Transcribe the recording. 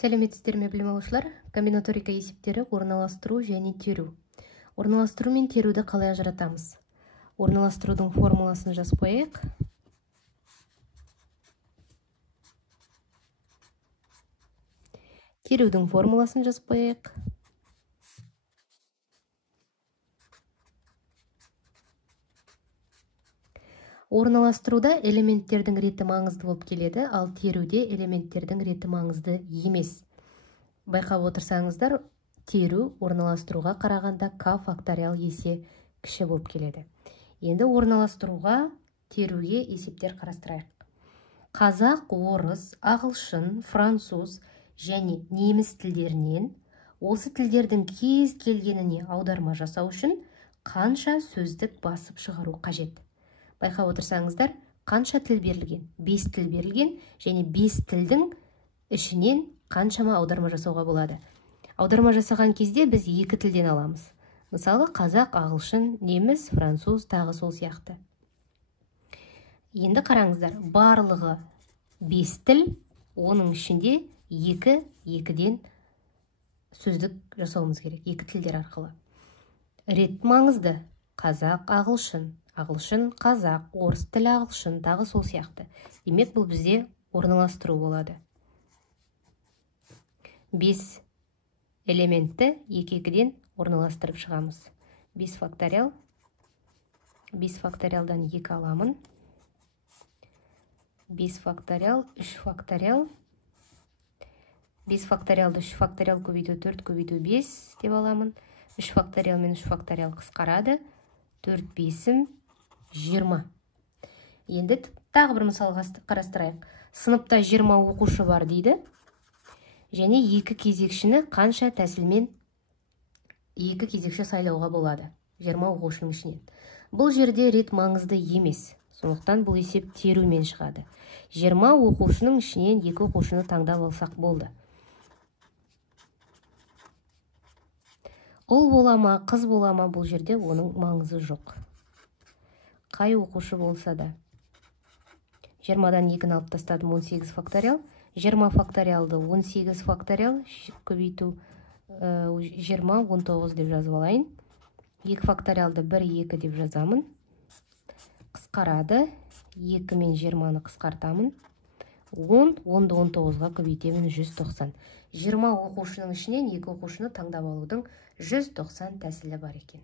Сәлеметсіздер ме білім алушылар? Комбинаторика есептері орналастыру және теру. Орналастыру мен теруді қалай ажыратамыз? Орналастырудың формуласын жазып қояйық. Терудің формуласын жазып қояйық. Орналастыруда элементтердің реті маңызды болып келеді, ал теруде элементтердің реті маңызды емес. Байқап отырсаңыздар, теру орналастыруға қарағанда k факториал есе кіші болып келеді. Енді орналастыруға, теруге есептер қарастырайық. Қазақ, орыс, ағылшын, француз және неміс тілдерінен осы тілдердің кез келгеніне аударма жасау үшін қанша сөздік басып шығару қажет? Байқап отырсаңыздар, қанша тіл берілген? 5 тіл берілген және 5 тілдің ішінен қаншама аударма жасауға болады. Аударма жасаған кезде біз 2 тілден аламыз. Мысалы, қазақ, ағылшын, неміс, француз, тағы сол сияқты. Енді қараңыздар, барлығы 5 тіл, оның ішінде 2-2-ден сөздік жасауымыз керек, 2 тілдер арқылы. Рет маңызды: қазақ, ағылшын, ағылшын, қазақ, орыс тілі, ағылшын, тағы сол сияқты. Демек, бұл бізде орналастыру болады. 5 элементті 2-2-ден орналастырып шығамыз. 5 факториал. 5 факториалдан 2 аламын. 5 факториал, 3 факториал. 5 факториалды 3 факториал көбейту 4 көбейту 5 деп аламын. 3 факториал мен 3 факториал қысқарады. 4 5-ім 20. Енді тағы бір мысалға қарастырайық. Сыныпта 20 оқушы бар дейді. Және 2 кезекшіні қанша тәсілмен 2 кезекші сайлауға болады? 20 оқушының ішінен. Бұл жерде рет маңызды емес. Сондықтан бұл есеп терумен шығады. 20 оқушының ішінен 2 оқушыны таңдап алсақ болды. Ұл бола ма, қыз бола ма, бұл жерде оның маңызы жоқ. Қай оқушы болса да. 20-дан 2-ні алып тастадым, 18 факториал. 20 факториалды 18 факториал көбейту 20, 19 деп жазып алайын. 2 факториалды 1, 2 деп жазамын. Қысқарады. 2 мен 20-ны қысқартамын. 10, 10-ды 19-ға көбейтемін, 190. 20 оқушының ішінен 2 оқушыны таңдап алудың 190 тәсілі бар екен.